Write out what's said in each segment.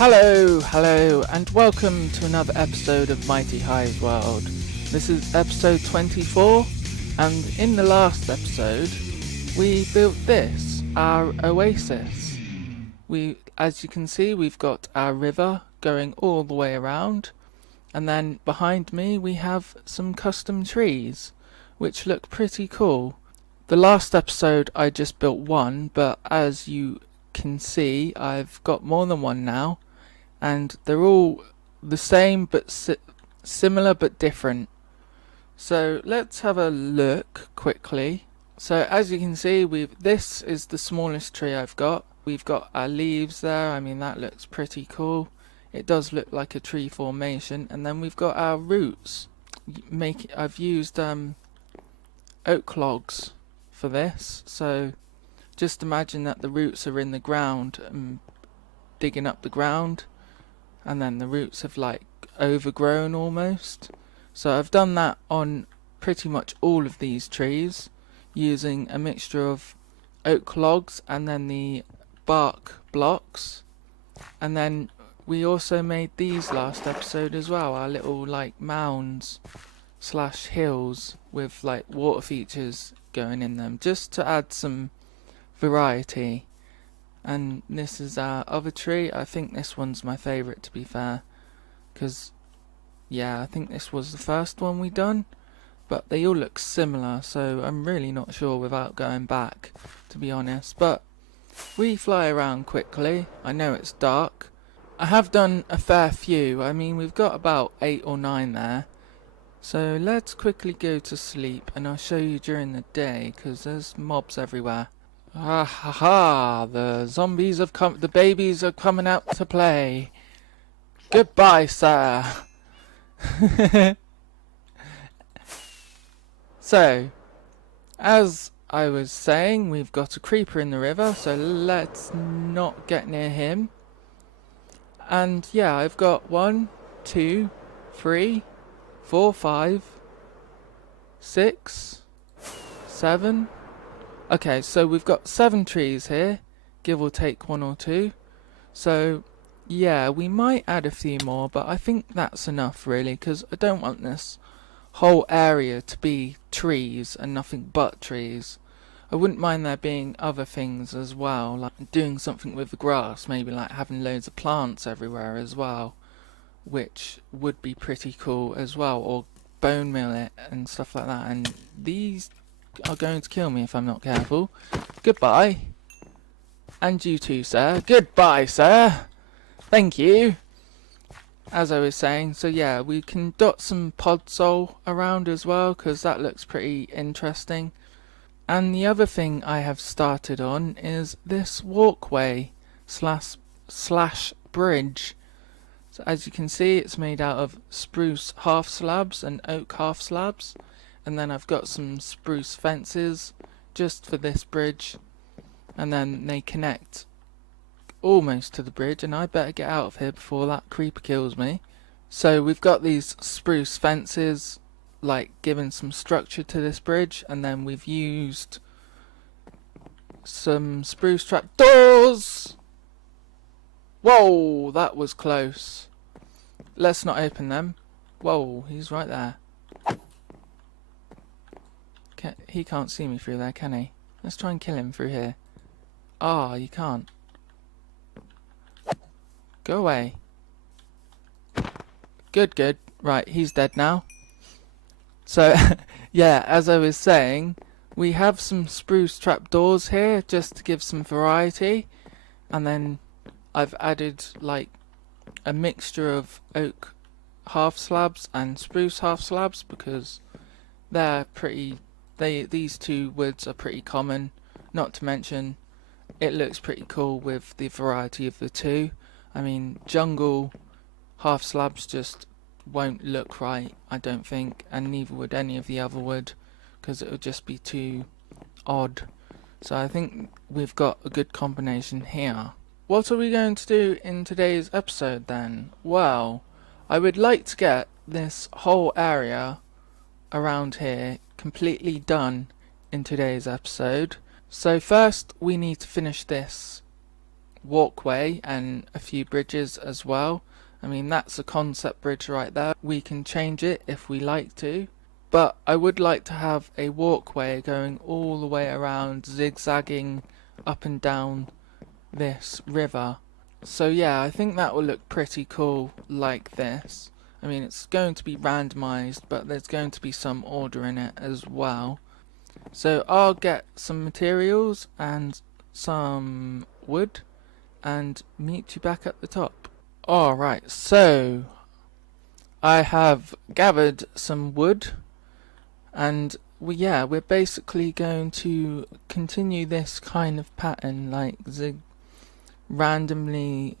Hello, and welcome to another episode of MightyHigh's World. This is episode 24, and in the last episode, we built this, our oasis. As you can see, we've got our river going all the way around, and then behind me we have some custom trees, which look pretty cool. The last episode I just built one, but as you can see, I've got more than one now. And they're all the same but similar but different. So let's have a look quickly. So as you can see, this is the smallest tree I've got. We've got our leaves there. I mean, that looks pretty cool. It does look like a tree formation. And then we've got our roots. I've used oak logs for this. So just imagine that the roots are in the ground and digging up the ground. And then the roots have like overgrown almost. So I've done that on pretty much all of these trees using a mixture of oak logs and then the bark blocks. And then we also made these last episode as well, our little like mounds / hills with like water features going in them, just to add some variety. And this is our other tree. I think this one's my favourite, to be fair, because yeah, I think this was the first one we done, but they all look similar, so I'm really not sure without going back, to be honest. But we fly around quickly. I know it's dark. I have done a fair few. I mean, we've got about 8 or 9 there, so let's quickly go to sleep and I'll show you during the day, because there's mobs everywhere. Ah ha ha, the zombies have come, the babies are coming out to play. Goodbye, sir. So, as I was saying, we've got a creeper in the river, so let's not get near him. And yeah, I've got 1, 2, 3, 4, 5, 6, 7. Okay, so we've got 7 trees here, give or take 1 or 2. So, yeah, we might add a few more, but I think that's enough really, because I don't want this whole area to be trees and nothing but trees. I wouldn't mind there being other things as well, like doing something with the grass, maybe like having loads of plants everywhere as well, which would be pretty cool as well, or bone meal it and stuff like that. And these are going to kill me if I'm not careful. Goodbye. And you too, sir. Goodbye, sir. Thank you. As I was saying, so yeah, we can dot some podzol around as well, because that looks pretty interesting. And the other thing I have started on is this walkway slash bridge. So as you can see, it's made out of spruce half slabs and oak half slabs. And then I've got some spruce fences just for this bridge, and then they connect almost to the bridge, and I better get out of here before that creeper kills me. So we've got these spruce fences like giving some structure to this bridge, and then we've used some spruce trapdoors. Whoa, that was close. Let's not open them. Whoa, he's right there. He can't see me through there, can he? Let's try and kill him through here. Ah, you can't. Go away. Good. Right, he's dead now. So, yeah, as I was saying, we have some spruce trapdoors here just to give some variety. And then I've added like a mixture of oak half slabs and spruce half slabs, because they're pretty... These two woods are pretty common, not to mention it looks pretty cool with the variety of the two. I mean, jungle half slabs just won't look right, I don't think, and neither would any of the other wood, because it would just be too odd. So I think we've got a good combination here. What are we going to do in today's episode then? Well, I would like to get this whole area around here completely done in today's episode. So first we need to finish this walkway and a few bridges as well. I mean, that's a concept bridge right there. We can change it if we like to, but I would like to have a walkway going all the way around, zigzagging up and down this river. So yeah, I think that will look pretty cool like this. I mean, it's going to be randomized, but there's going to be some order in it as well. So I'll get some materials and some wood and meet you back at the top. Alright, so I have gathered some wood, and we're basically going to continue this kind of pattern, like randomly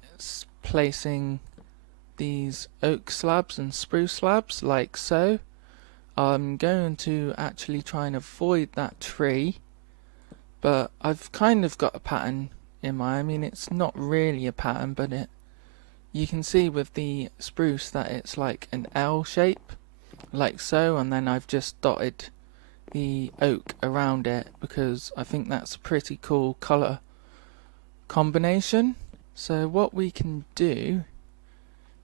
placing these oak slabs and spruce slabs like so. I'm going to actually try and avoid that tree, but I've kind of got a pattern in mind. I mean, it's not really a pattern, but you can see with the spruce that it's like an L shape, like so, and then I've just dotted the oak around it because I think that's a pretty cool colour combination. So what we can do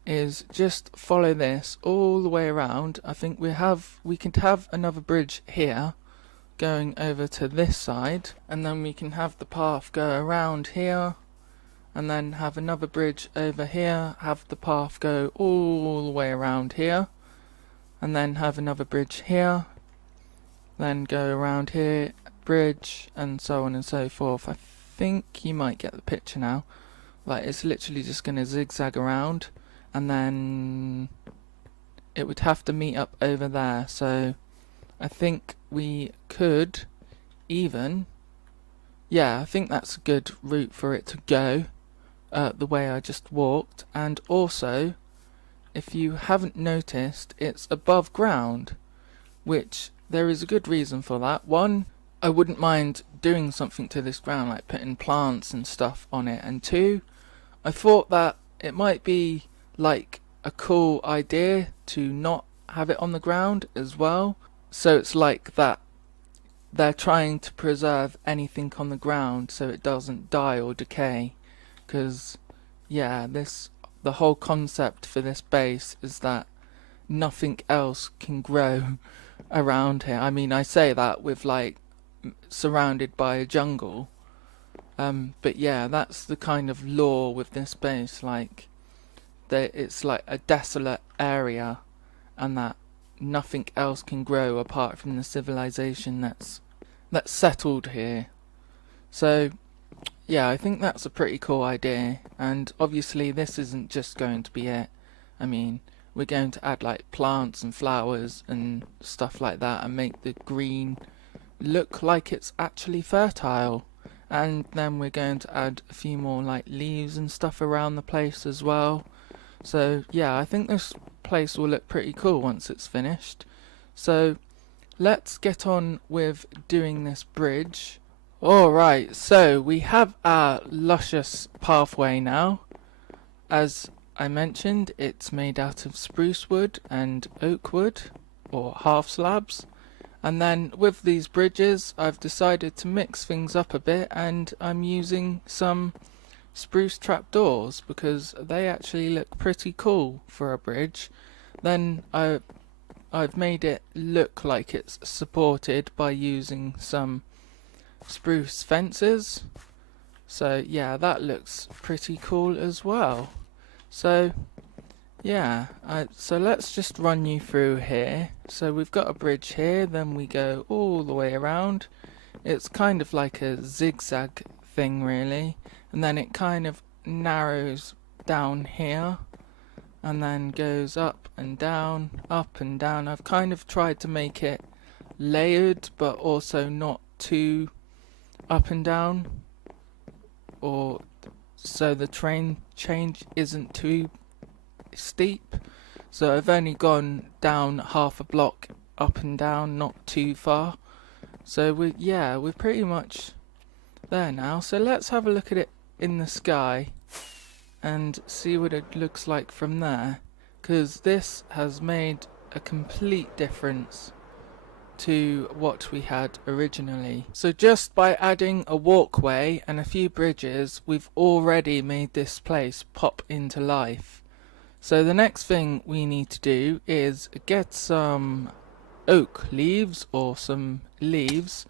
is just follow this all the way around. I think we could have another bridge here going over to this side, and then we can have the path go around here, and then have another bridge over here, have the path go all the way around here, and then have another bridge here, then go around here, bridge, and so on and so forth. I think you might get the picture now. Like, it's literally just going to zigzag around, and then it would have to meet up over there. So I think we could even, I think that's a good route for it to go, the way I just walked. And also, if you haven't noticed, it's above ground, which there is a good reason for that. One, I wouldn't mind doing something to this ground, like putting plants and stuff on it. And two, I thought that it might be like a cool idea to not have it on the ground as well. So it's like that they're trying to preserve anything on the ground so it doesn't die or decay. Because the whole concept for this base is that nothing else can grow around here. I mean, I say that with like surrounded by a jungle, but yeah, that's the kind of lore with this base, like that it's like a desolate area and that nothing else can grow apart from the civilization that's settled here. So yeah, I think that's a pretty cool idea, and obviously this isn't just going to be it. I mean, we're going to add like plants and flowers and stuff like that and make the green look like it's actually fertile. And then we're going to add a few more like leaves and stuff around the place as well. So yeah, I think this place will look pretty cool once it's finished. So let's get on with doing this bridge. Alright, so we have our luscious pathway now. As I mentioned, it's made out of spruce wood and oak wood, or half slabs. And then with these bridges, I've decided to mix things up a bit, and I'm using some spruce trapdoors because they actually look pretty cool for a bridge. Then I've made it look like it's supported by using some spruce fences. So yeah, that looks pretty cool as well. So yeah, so let's just run you through here. So we've got a bridge here, then we go all the way around. It's kind of like a zigzag thing really, and then it kind of narrows down here and then goes up and down, up and down. I've kind of tried to make it layered but also not too up and down, or so the train change isn't too steep. So I've only gone down half a block up and down, not too far. So we're pretty much there now. So let's have a look at it in the sky and see what it looks like from there, because this has made a complete difference to what we had originally. So just by adding a walkway and a few bridges, we've already made this place pop into life. So the next thing we need to do is get some oak leaves or some leaves.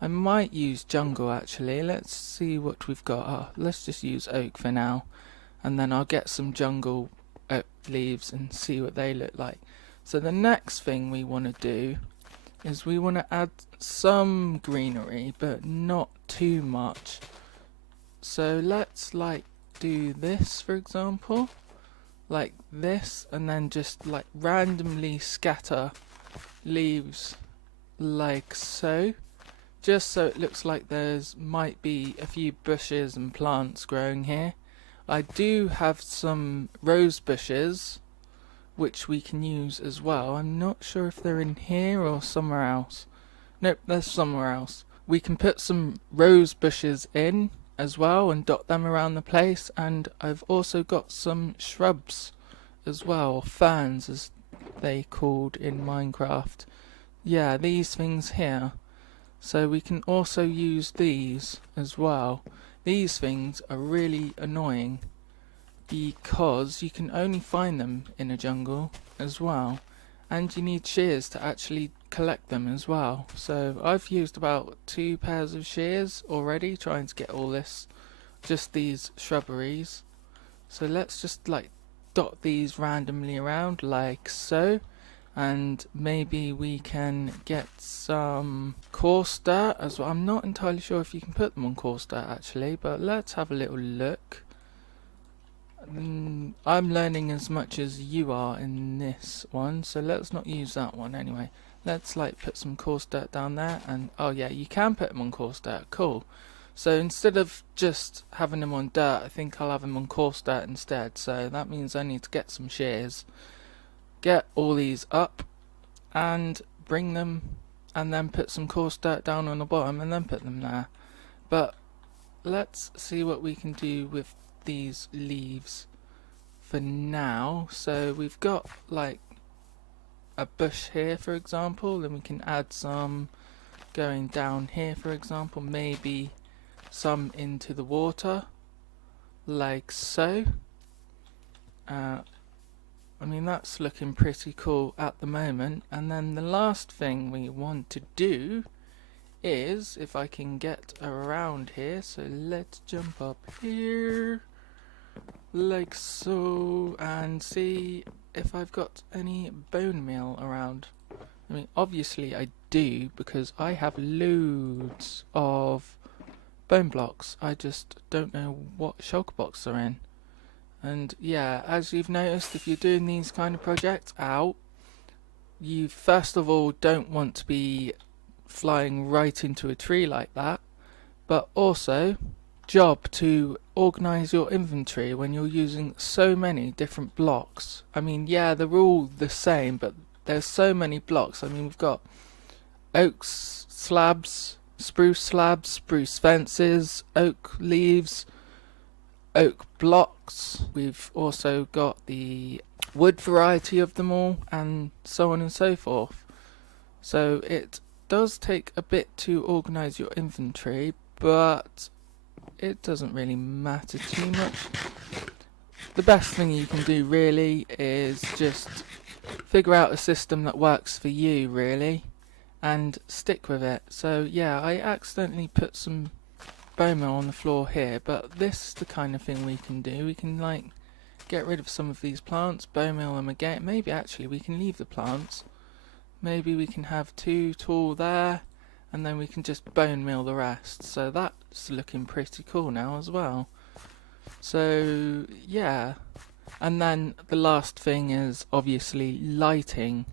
I might use jungle actually. Let's see what we've got. Let's just use oak for now, and then I'll get some jungle oak leaves and see what they look like. So the next thing we want to do is we want to add some greenery, but not too much. So let's like do this, for example, like this, and then just like randomly scatter leaves like so, just so it looks like there's might be a few bushes and plants growing here. I do have some rose bushes which we can use as well. I'm not sure if they're in here or somewhere else. Nope, they're somewhere else. We can put some rose bushes in as well and dot them around the place, and I've also got some shrubs as well, ferns as they called in Minecraft. Yeah, these things here. So we can also use these as well. These things are really annoying because you can only find them in a jungle as well, and you need shears to actually collect them as well. So I've used about 2 pairs of shears already trying to get all this, just these shrubberies. So let's just like dot these randomly around like so, and maybe we can get some coarse dirt as well. I'm not entirely sure if you can put them on coarse dirt actually, but let's have a little look. I'm learning as much as you are in this one, so let's not use that one anyway. Let's like put some coarse dirt down there, and oh yeah, you can put them on coarse dirt, cool. So instead of just having them on dirt, I think I'll have them on coarse dirt instead. So that means I need to get some shears, get all these up and bring them, and then put some coarse dirt down on the bottom and then put them there. But let's see what we can do with these leaves for now. So we've got like a bush here for example, then we can add some going down here for example, maybe some into the water like so. I mean that's looking pretty cool at the moment. And then the last thing we want to do is, if I can get around here, so let's jump up here like so and see if I've got any bone meal around. I mean obviously I do, because I have loads of bone blocks. I just don't know what shulker box they're in. And yeah, as you've noticed, if you're doing these kind of projects out, you first of all don't want to be flying right into a tree like that, but also job to organize your inventory when you're using so many different blocks. I mean yeah, they're all the same, but there's so many blocks. I mean we've got oak slabs, spruce fences, oak leaves, oak blocks. We've also got the wood variety of them all, and so on and so forth. So it does take a bit to organize your inventory, but it doesn't really matter too much. The best thing you can do really is just figure out a system that works for you really and stick with it. So yeah, I accidentally put some bone meal on the floor here, but this is the kind of thing we can do. We can like get rid of some of these plants, bone meal them again. Maybe actually we can leave the plants. Maybe we can have 2 tall there, and then we can just bone meal the rest. So that's looking pretty cool now as well. So yeah, and then the last thing is obviously lighting.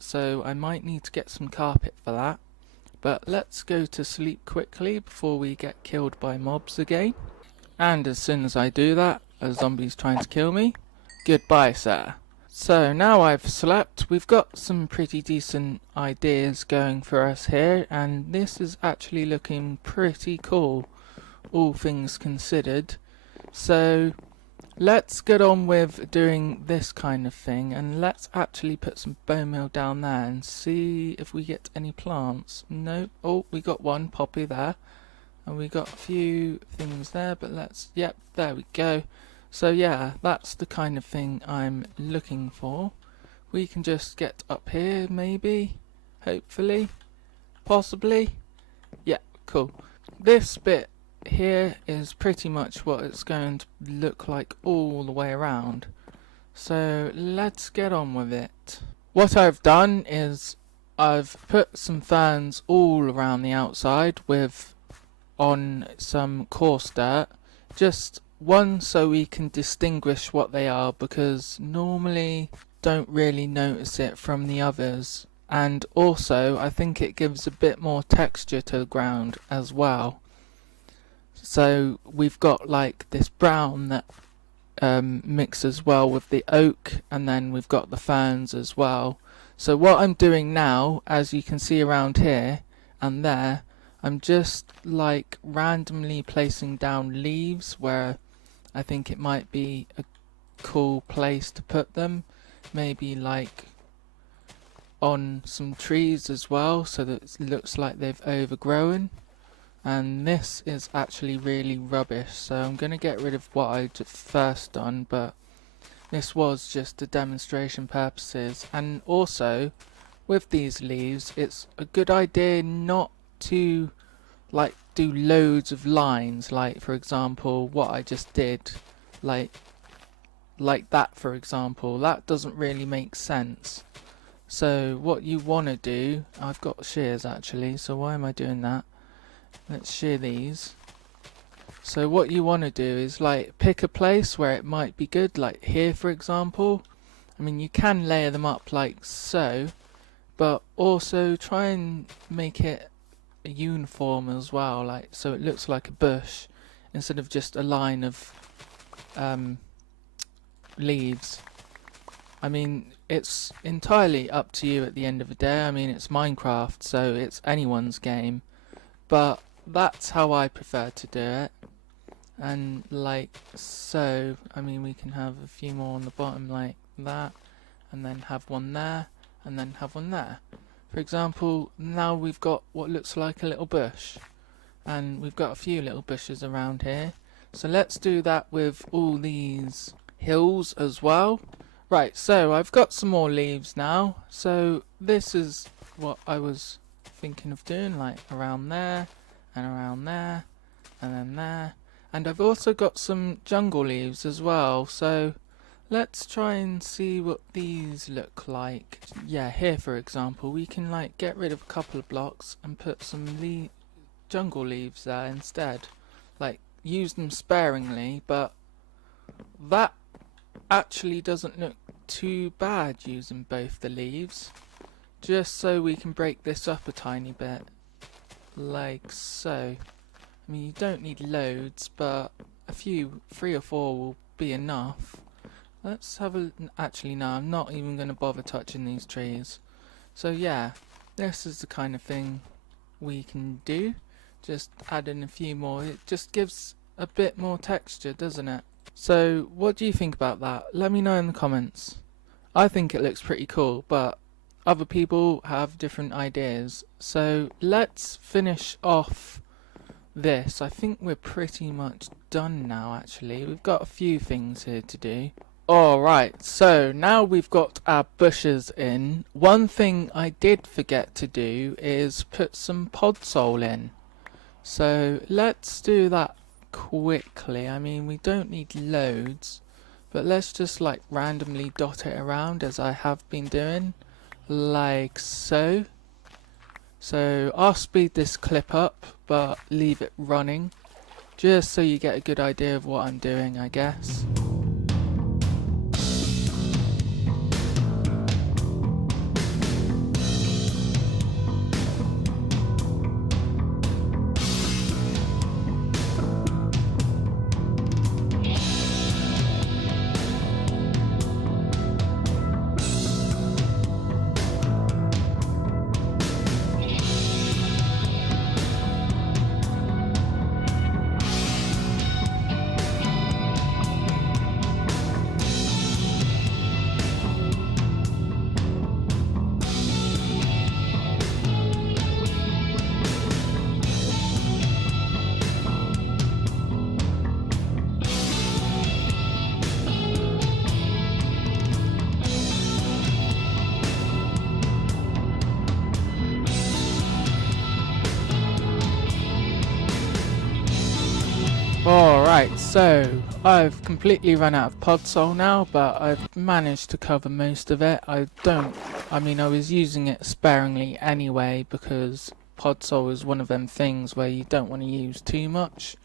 So I might need to get some carpet for that. But let's go to sleep quickly before we get killed by mobs again. And as soon as I do that, a zombie's trying to kill me. Goodbye, sir. So now I've slept, we've got some pretty decent ideas going for us here, and this is actually looking pretty cool, all things considered. So let's get on with doing this kind of thing, and let's actually put some bone meal down there and see if we get any plants. Nope. Oh, we got one poppy there, and we got a few things there, but yep, there we go. So yeah, that's the kind of thing I'm looking for. We can just get up here, maybe, hopefully, possibly. Yeah, cool. This bit here is pretty much what it's going to look like all the way around. So let's get on with it. What I've done is I've put some ferns all around the outside on some coarse dirt, just one so we can distinguish what they are, because normally don't really notice it from the others, and also I think it gives a bit more texture to the ground as well. So we've got like this brown that mixes well with the oak, and then we've got the ferns as well. So what I'm doing now, as you can see around here and there, I'm just like randomly placing down leaves where I think it might be a cool place to put them. Maybe like on some trees as well, so that it looks like they've overgrown. And this is actually really rubbish, so I'm going to get rid of what I just first done, but this was just for demonstration purposes. And also with these leaves, it's a good idea not to like do loads of lines, like for example what I just did, like that for example. That doesn't really make sense. So what you want to do, I've got shears actually, so why am I doing that? Let's shear these. So what you want to do is like pick a place where it might be good, like here for example. I mean, you can layer them up like so, but also try and make it uniform as well, like so it looks like a bush instead of just a line of leaves. I mean, it's entirely up to you at the end of the day. I mean, it's Minecraft, so it's anyone's game, but that's how I prefer to do it. And like so, I mean, we can have a few more on the bottom like that, and then have one there, and then have one there. For example, now we've got what looks like a little bush, and we've got a few little bushes around here. So let's do that with all these hills as well. Right, so I've got some more leaves now. So this is what I was thinking of doing, like around there, and around there, and then there. And I've also got some jungle leaves as well, so let's try and see what these look like. Yeah, here for example, we can like get rid of a couple of blocks and put some jungle leaves there instead. Like use them sparingly, but that actually doesn't look too bad using both the leaves. Just so we can break this up a tiny bit, like so. I mean, you don't need loads, but a few, 3 or 4 will be enough. Let's have a... Actually, no, I'm not even going to bother touching these trees. So yeah, this is the kind of thing we can do. Just add in a few more. It just gives a bit more texture, doesn't it? So what do you think about that? Let me know in the comments. I think it looks pretty cool, but other people have different ideas. So let's finish off this. I think we're pretty much done now actually. We've got a few things here to do. Alright, so now we've got our bushes in. One thing I did forget to do is put some podsole in. So let's do that quickly. I mean, we don't need loads, but let's just like randomly dot it around as I have been doing, like so. So I'll speed this clip up but leave it running just so you get a good idea of what I'm doing, I guess. so I've completely run out of podsol now, but I've managed to cover most of it. I was using it sparingly anyway because podsol is one of them things where you don't want to use too much,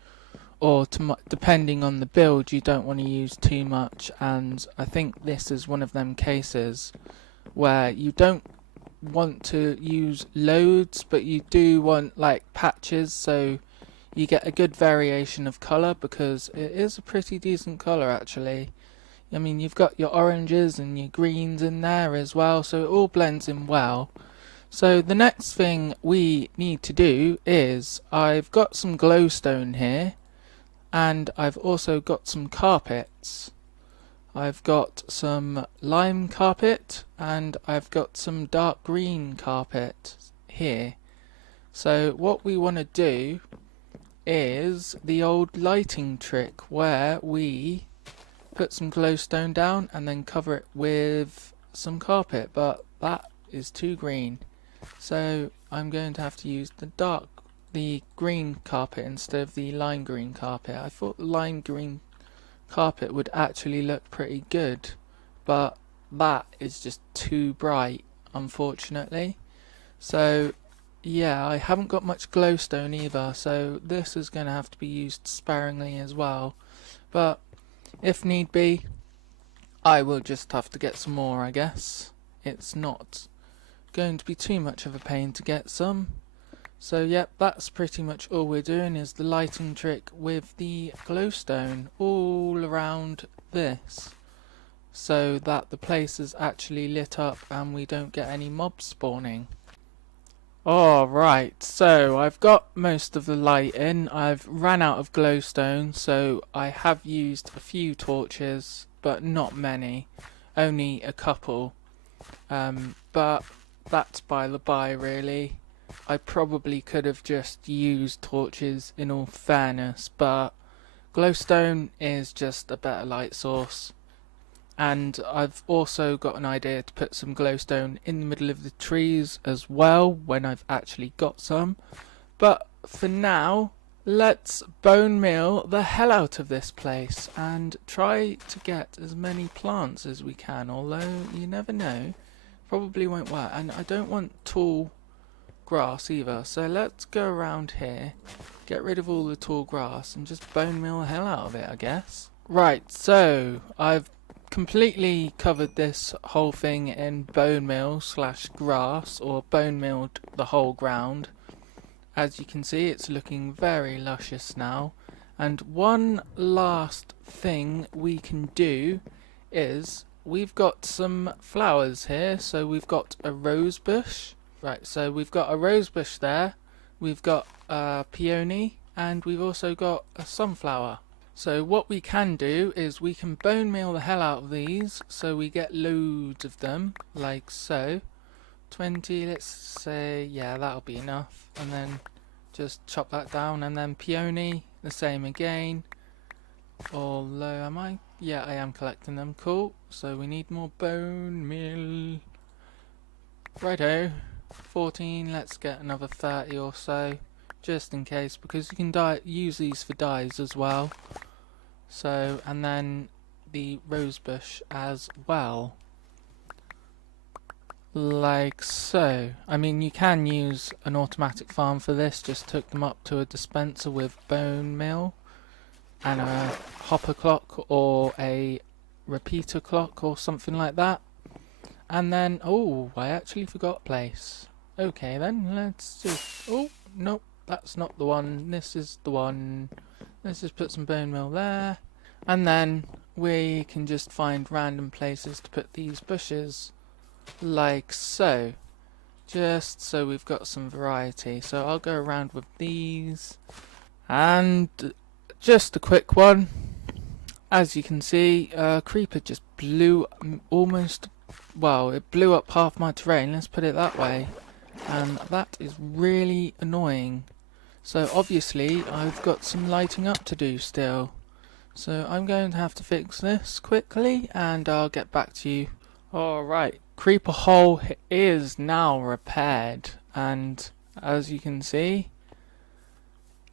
or depending on the build you don't want to use too much, and I think this is one of them cases where you don't want to use loads, but you do want like patches, so you get a good variation of colour, because it is a pretty decent colour actually. I mean, you've got your oranges and your greens in there as well, so it all blends in well. So the next thing we need to do is, I've got some glowstone here, and I've also got some carpets. I've got some lime carpet and I've got some dark green carpet here. So what we want to do is the old lighting trick where we put some glowstone down and then cover it with some carpet, but that is too green, so I'm going to have to use the green carpet instead of the lime green carpet. I thought the lime green carpet would actually look pretty good, but that is just too bright, unfortunately. So yeah, I haven't got much glowstone either, so this is going to have to be used sparingly as well, but if need be I will just have to get some more, I guess. It's not going to be too much of a pain to get some. So yep, that's pretty much all we're doing, is the lighting trick with the glowstone all around this, so that the place is actually lit up and we don't get any mobs spawning. Alright, so I've got most of the light in. I've ran out of glowstone, so I have used a few torches, but not many, only a couple. But that's by the by really. I probably could have just used torches in all fairness, but glowstone is just a better light source. And I've also got an idea to put some glowstone in the middle of the trees as well when I've actually got some. But for now, let's bone meal the hell out of this place and try to get as many plants as we can, although you never know, probably won't work. And I don't want tall grass either, so let's go around here, get rid of all the tall grass and just bone meal the hell out of it, I guess. Right, so I've completely covered this whole thing in bone meal / grass, or bone milled the whole ground. As you can see, it's looking very luscious now, and one last thing we can do is, we've got some flowers here. So we've got a rose bush. Right, so we've got a rose bush there, we've got a peony, and we've also got a sunflower. So what we can do is we can bone meal the hell out of these, so we get loads of them, like so. 20, let's say, yeah, that'll be enough. And then just chop that down, and then peony, the same again. Although, am I? Yeah, I am collecting them, cool. So we need more bone meal. Righto. 14, let's get another 30 or so, just in case, because you can use these for dyes as well. So, and then the rose bush as well, like so. I mean, you can use an automatic farm for this, just hook them up to a dispenser with bone meal and a hopper clock or a repeater clock or something like that. And then, oh, I actually forgot place. Okay then, let's just, oh, nope, that's not the one, this is the one. Let's just put some bone meal there. And then we can just find random places to put these bushes, like so. Just so we've got some variety. So I'll go around with these. And just a quick one. As you can see, creeper just blew almost, well, it blew up half my terrain, let's put it that way, and that is really annoying. So obviously I've got some lighting up to do still, so I'm going to have to fix this quickly and I'll get back to you. Alright, creeper hole is now repaired, and as you can see,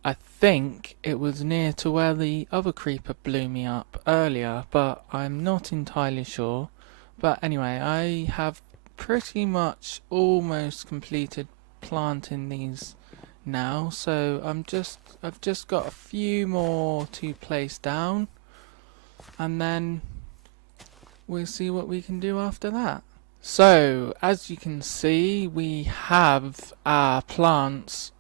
I think it was near to where the other creeper blew me up earlier, but I'm not entirely sure. But anyway, I have pretty much almost completed planting these now, so I've just got a few more to place down, and then we'll see what we can do after that. So as you can see, we have our plants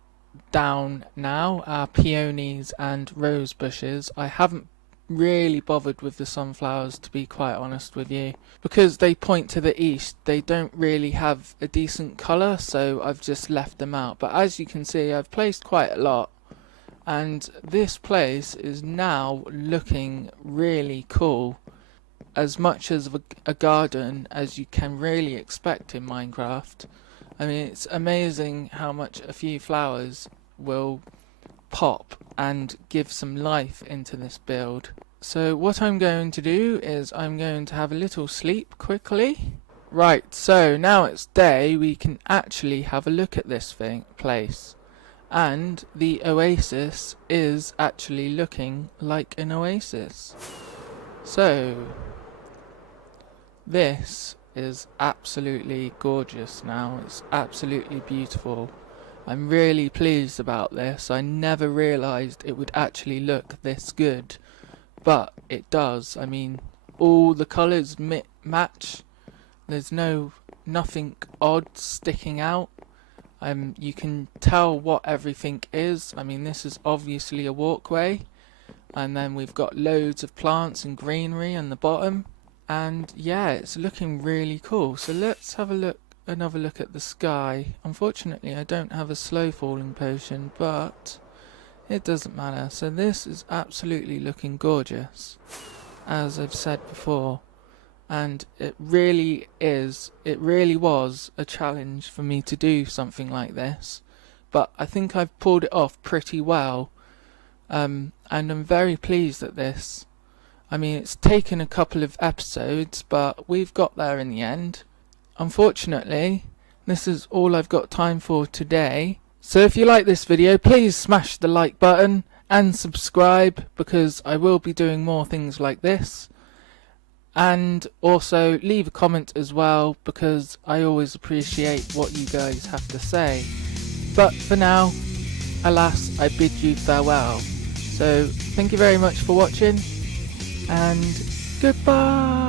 down now, our peonies and rose bushes. I haven't really bothered with the sunflowers, to be quite honest with you, because they point to the east. They don't really have a decent colour, so I've just left them out. But as you can see, I've placed quite a lot, and this place is now looking really cool, as much as a garden as you can really expect in Minecraft. I mean, it's amazing how much a few flowers will pop and give some life into this build. So what I'm going to do is I'm going to have a little sleep quickly. Right, so now it's day, we can actually have a look at this place. And the oasis is actually looking like an oasis. So this is absolutely gorgeous now. It's absolutely beautiful. I'm really pleased about this. I never realised it would actually look this good, but it does. I mean, all the colours match. There's nothing odd sticking out. You can tell what everything is. I mean, this is obviously a walkway, and then we've got loads of plants and greenery on the bottom, and yeah, it's looking really cool. So let's have another look at the sky. Unfortunately, I don't have a slow falling potion, but it doesn't matter. So this is absolutely looking gorgeous, as I've said before, and it really was a challenge for me to do something like this, but I think I've pulled it off pretty well, and I'm very pleased at this. I mean, it's taken a couple of episodes, but we've got there in the end. Unfortunately, this is all I've got time for today. So if you like this video, please smash the like button and subscribe, because I will be doing more things like this. And also leave a comment as well, because I always appreciate what you guys have to say. But for now, alas, I bid you farewell. So thank you very much for watching, and goodbye.